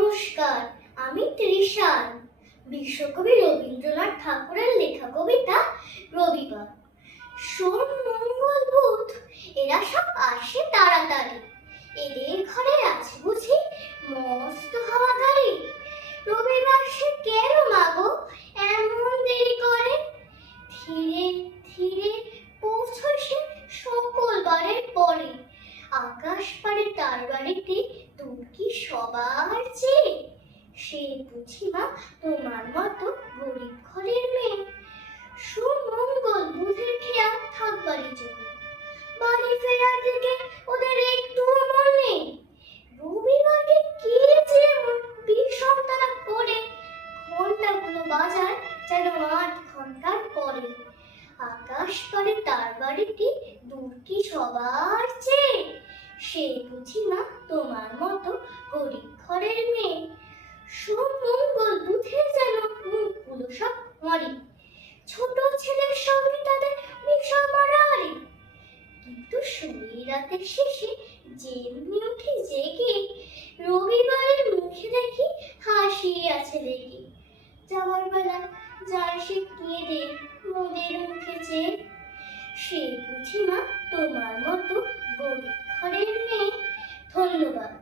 নমস্কার, আমি তৃষান। বিশ্বকবি রবীন্দ্রনাথ ঠাকুরের লেখা কবিতা রবিবার। সোম, মঙ্গল, বুধ এরা সব আসে তাড়াতাড়ি, এদের ঘরে আছে বুঝি মস্ত হাওয়া গাড়ি। রবিবার সে কেন মাগো এমন দেরি করে? ধীরে ধীরে পৌঁছয় সে সকল বারের পরে। আকাশ পারে তার বাড়িতে দূর কি সবার চেয়ে? সে বুঝি মা তোমার মতো গরিব ঘরের মেয়ে। সুমঙ্গল বুধের খেয়া থাকবারই জন্য বাড়ি ফেরার দিকে ওদের একটুও মন নেই। রবিবারকে কে যে বিষম তারা করে, ঘন্টাগুলো বাজায় যেন 8 ঘন্টার পরে। আকাশ পারে তার বাড়িটি দূর কি সবার চেয়ে? সে বুঝি মা তোমার মতো গরিব ঘরের মেয়ে। সুমঙ্গল বুধের যেন মুখগুলো সব মরে, ছোট ছেলের সঙ্গে তাদের বিষম মারামারি। কিন্তু সেই রাতের শেষে যেমনি উঠে জেগে, রবিবারের মুখে দেখি হাসি আছে লেগে। যাওয়ার বেলা যায় সে কেঁদে মোদের মুখে চেয়ে। সে বুঝি মা তোমার মতো গরিব ঘরের মেয়ে। ধন্যবাদ।